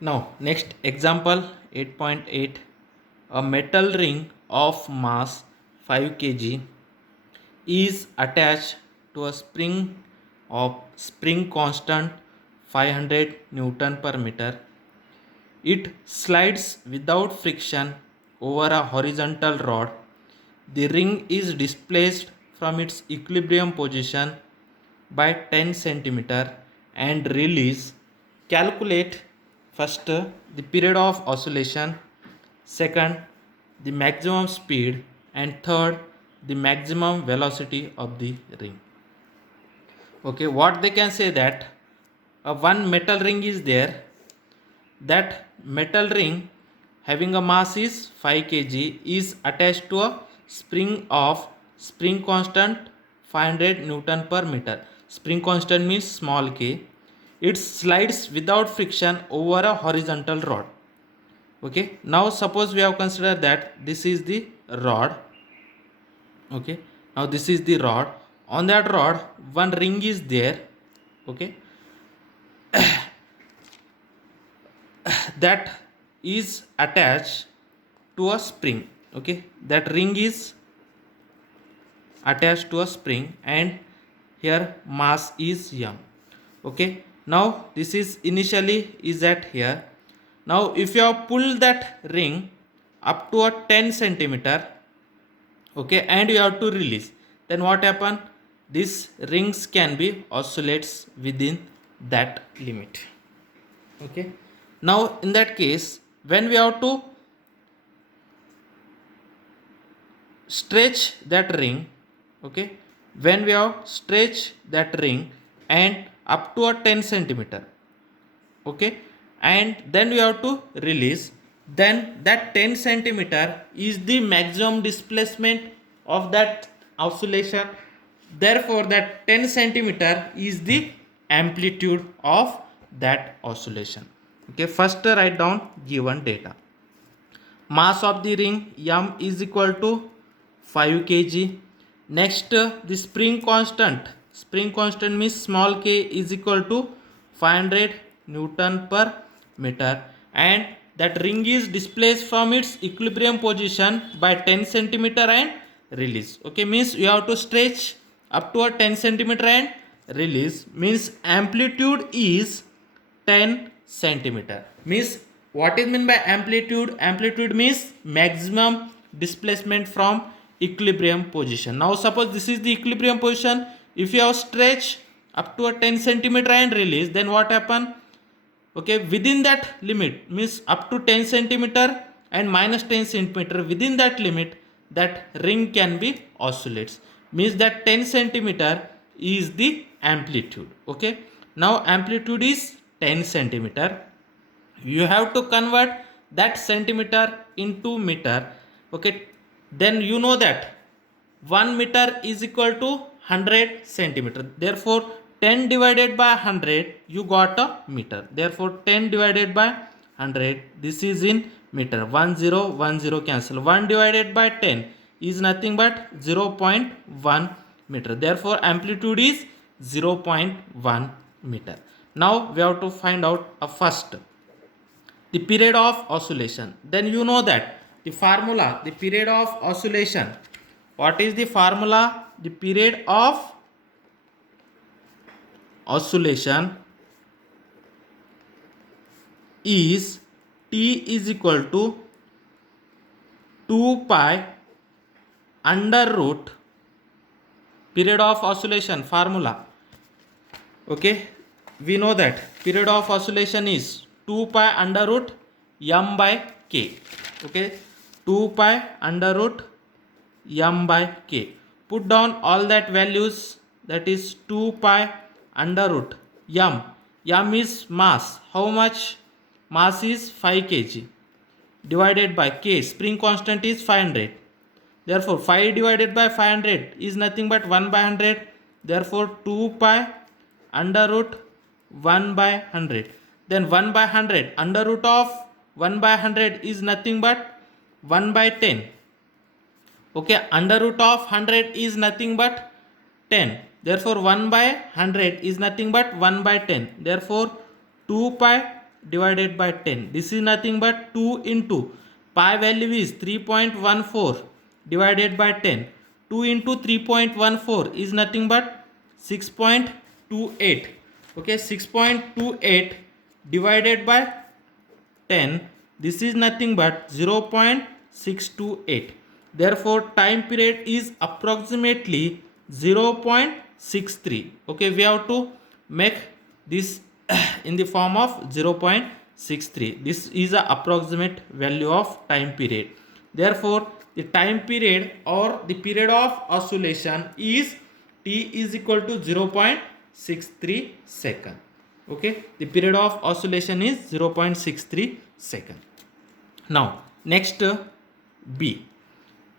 Now, next example 8.8. A metal ring of mass 5 kg is attached to a spring of spring constant 500 Newton per meter. It slides without friction over a horizontal rod. The ring is displaced from its equilibrium position by 10 centimeter and release. Calculate first the period of oscillation, second the maximum speed, and third the maximum velocity of the ring. Okay, what they can say that one metal ring is there. That metal ring having a mass is 5 kg is attached to a spring of spring constant 500 Newton per meter. Spring constant means small k. It slides without friction over a horizontal rod. Okay, now suppose we have considered that this is the rod. Okay, now this is the rod. On that rod one ring is there. Okay, that is attached to a spring. Okay, that ring is attached to a spring and here mass is m. Okay, now this is initially is at here. Now if you have pulled that ring up to a 10 centimeter, okay, and you have to release, then what happen, these rings can be oscillates within that limit. Okay, now in that case when we have to stretch that ring, okay, when we have stretch that ring and up to a 10 centimeter, okay, and then we have to release, then that 10 centimeter is the maximum displacement of that oscillation. Therefore that 10 centimeter is the amplitude of that oscillation. Okay, first write down given data. Mass of the ring m is equal to 5 kg. Next the spring constant means small k is equal to 500 Newton per meter, and that ring is displaced from its equilibrium position by 10 centimeter and release. Okay, means you have to stretch up to a 10 centimeter and release, means amplitude is 10 centimeter. Means what is meant by amplitude? Amplitude means maximum displacement from equilibrium position. Now suppose this is the equilibrium position. If you have stretch up to a 10 centimeter and release, then what happen? Okay, within that limit means up to 10 centimeter and minus 10 centimeter, within that limit that ring can be oscillates, means that 10 centimeter is the amplitude. Okay, now amplitude is 10 centimeter. You have to convert that centimeter into meter. Okay, then you know that 1 meter is equal to 100 centimeter. Therefore 10 divided by 100 you got a meter. Therefore 10 divided by 100, this is in meter. 1010 cancel. 1 divided by 10 is nothing but 0.1 meter. Therefore amplitude is 0.1 meter. Now we have to find out a first the period of oscillation. Then you know that the formula, the period of oscillation. What is the formula? The period of oscillation is T is equal to 2 pi under root period of oscillation formula. Okay, we know that period of oscillation is 2 pi under root m by k. Okay, 2 pi under root m by k. Put down all that values, that is 2 pi under root m. M is mass. How much? Mass is 5 kg divided by k. Spring constant is 500. Therefore 5 divided by 500 is nothing but 1 by 100. Therefore 2 pi under root 1 by 100. Then 1 by 100, under root of 1 by 100 is nothing but 1 by 10. Okay, under root of 100 is nothing but 10. Therefore 1 by 100 is nothing but 1 by 10. Therefore 2 pi divided by 10. This is nothing but 2 into pi value is 3.14 divided by 10. 2 into 3.14 is nothing but 6.28. Okay, 6.28 divided by 10. This is nothing but 0.628. Therefore, time period is approximately 0.63. Okay, we have to make this in the form of 0.63. This is the approximate value of time period. Therefore, the time period or the period of oscillation is t is equal to 0.63 second. Okay, the period of oscillation is 0.63 second. Now next, B,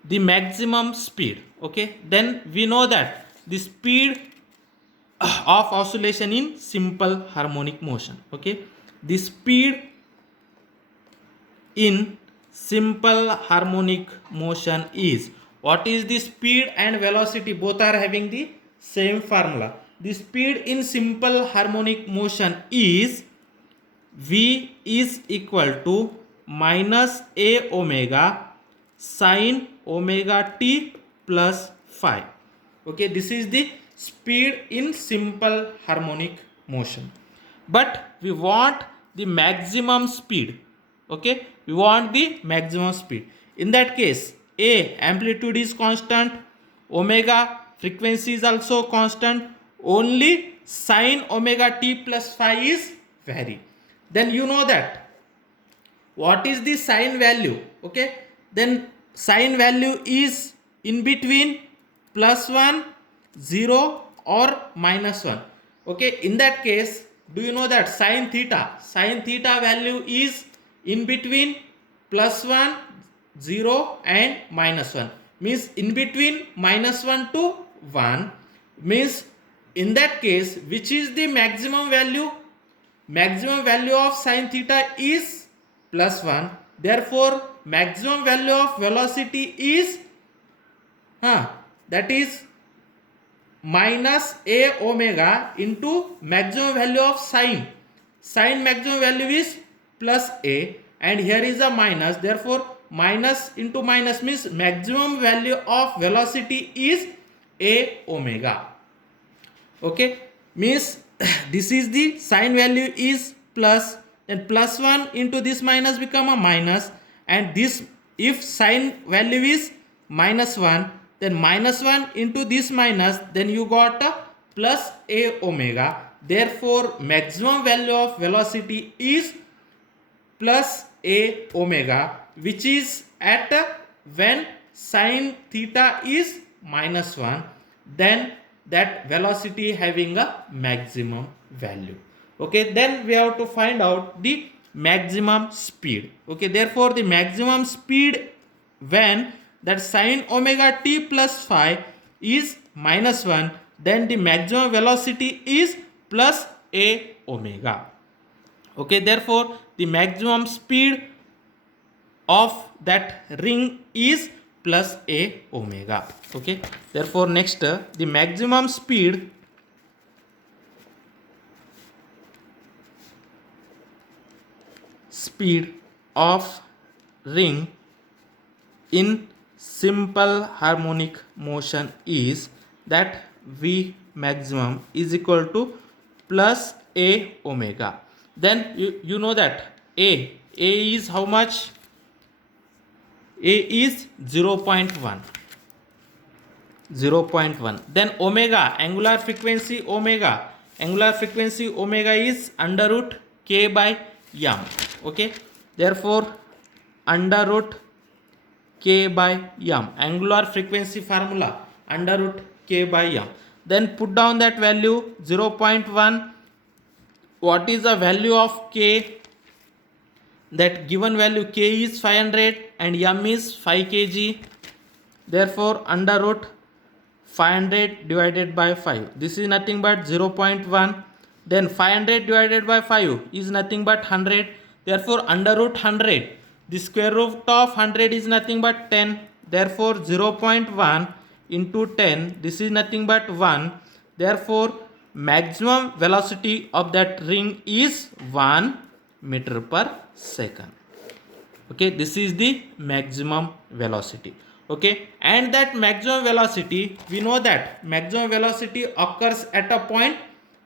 the maximum speed. Okay, then we know that the speed of oscillation in simple harmonic motion. Okay, the speed in simple harmonic motion is, what is the speed and velocity? Both are having the same formula. The speed in simple harmonic motion is v is equal to minus a omega sine omega t plus phi. Okay, this is the speed in simple harmonic motion. But we want the maximum speed. Okay, we want the maximum speed. In that case, a amplitude is constant, omega frequency is also constant, only sine omega t plus phi is vary. Then you know that what is the sine value. Okay, then sine value is in between +1, 0 or -1. Okay, in that case, do you know that sine theta value is in between +1, 0 and -1, means in between -1 to 1, means in that case, which is the maximum value? Maximum value of sine theta is +1. Therefore, maximum value of velocity is that is minus a omega into maximum value of sine. Sine maximum value is plus a, and here is a minus. Therefore, minus into minus means maximum value of velocity is a omega. Okay, means this is the sine value is plus, and +1 into this minus become a minus, and this, if sine value is -1, then -1 into this minus, then you got a plus a omega. Therefore, maximum value of velocity is plus a omega, which is at when sine theta is -1, then that velocity having a maximum value. Okay, then we have to find out the maximum speed. Okay, therefore the maximum speed when that sine omega t plus phi is -1, then the maximum velocity is plus a omega. Okay, therefore the maximum speed of that ring is plus a omega. Okay, therefore next, the maximum speed of ring in simple harmonic motion is that v maximum is equal to plus a omega. Then you know that a is how much? A is 0.1. Then omega, angular frequency omega is under root k by m. Okay, therefore under root k by m, angular frequency formula under root k by m. Then put down that value 0.1. What is the value of k? That given value k is 500 and m is 5 kg. Therefore under root 500 divided by 5, this is nothing but 0.1. Then 500 divided by 5 is nothing but 100. Therefore under root 100, the square root of 100 is nothing but 10. Therefore 0.1 into 10, this is nothing but 1. Therefore maximum velocity of that ring is 1 meter per second. Okay, this is the maximum velocity. Okay, and that maximum velocity, we know that maximum velocity occurs at a point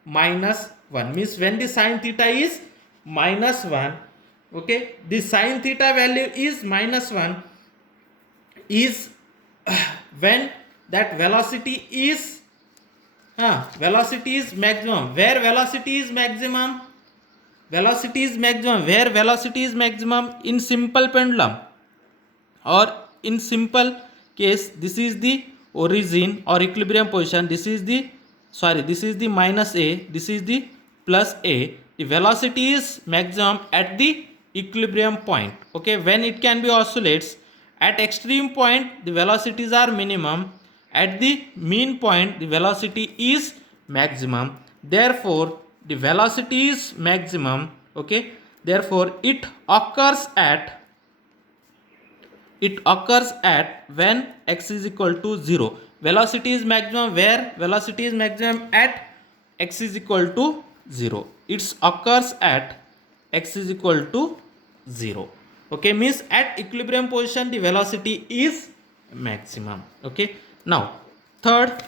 -1, means when the sine theta is -1. Okay, the sine theta value is -1 is when that velocity is maximum. Where velocity is maximum? Velocity is maximum. Where velocity is maximum? In simple pendulum, or in simple case, this is the origin or equilibrium position. This is the minus a. This is the plus a. The velocity is maximum at the equilibrium point. Okay, when it can be oscillates. At extreme point, the velocities are minimum. At the mean point, the velocity is maximum. Therefore, the velocity is maximum. Okay, therefore it occurs at when x is equal to 0. Velocity is maximum where? Velocity is maximum at x is equal to 0. It occurs at x is equal to 0. Okay, means at equilibrium position the velocity is maximum. Okay, now third,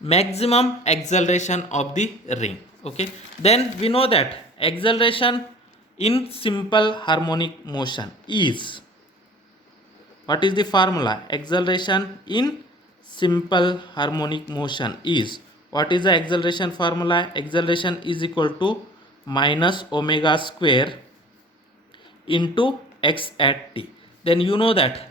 maximum acceleration of the ring. Okay, then we know that acceleration in simple harmonic motion is, what is the formula? Acceleration in simple harmonic motion is, what is the acceleration formula? Acceleration is equal to minus omega square into x at t. Then you know that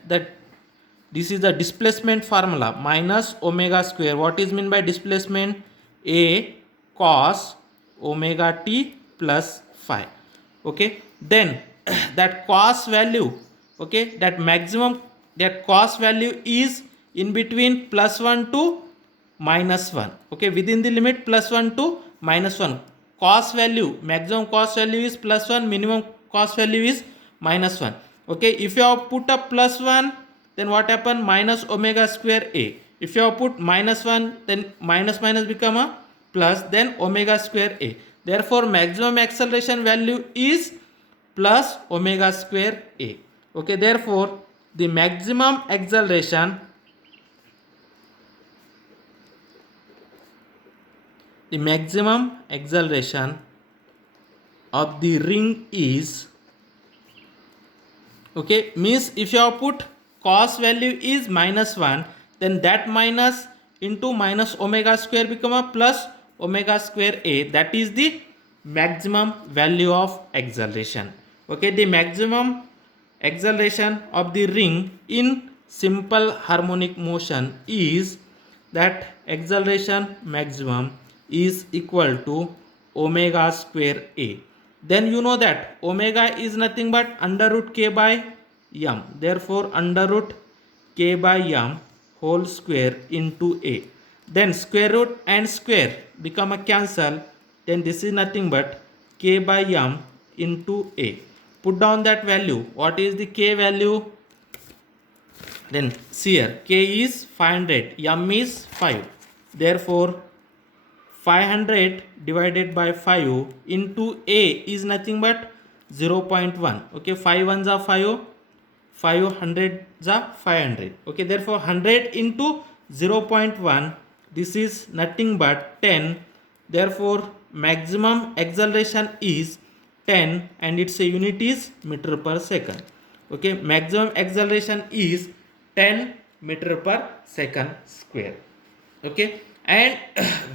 this is the displacement formula, minus omega square. What is mean by displacement? A cos omega t plus phi. Okay, then that cos value, okay, that cos value is in between +1 to -1. Okay, within the limit +1 to -1. Cos value, maximum cos value is +1, minimum cos value is -1. Okay, if you have put a +1, then what happen? Minus omega square a. If you have put -1, then minus become a plus, then omega square a. Therefore maximum acceleration value is plus omega square a. Okay, therefore the maximum acceleration of the ring is, okay, means if you have put cos value is -1, then that minus into minus omega square become a plus omega square a. That is the maximum value of acceleration. Okay, the maximum acceleration of the ring in simple harmonic motion is, that acceleration maximum is equal to omega square a. Then you know that omega is nothing but under root k by m. Therefore under root k by m whole square into a. Then square root and square become a cancel. Then this is nothing but k by m into a. Put down that value. What is the k value? Then see here, k is 500, m is 5. Therefore 500 divided by 5 into a is nothing but 0.1. Okay, 5 ones are 5, 500 are 500. Okay, therefore 100 into 0.1, this is nothing but 10. Therefore maximum acceleration is 10 and its a unit is meter per second. Okay, maximum acceleration is 10 meter per second square. Okay, and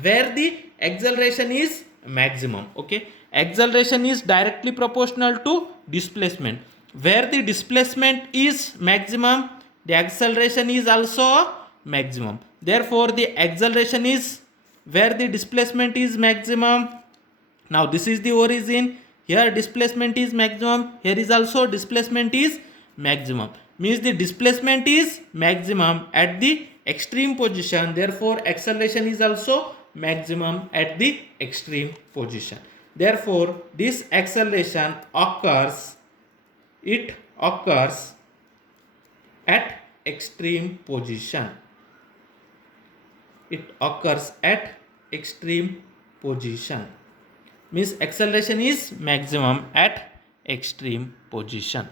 where the acceleration is maximum, okay, acceleration is directly proportional to displacement. Where the displacement is maximum, the acceleration is also maximum. Therefore the acceleration is where the displacement is maximum. Now this is the origin, here displacement is maximum, here is also displacement is maximum, means the displacement is maximum at the extreme position. Therefore acceleration is also maximum at the extreme position. Therefore this acceleration occurs at extreme position. It occurs at extreme position. means acceleration is maximum at extreme position.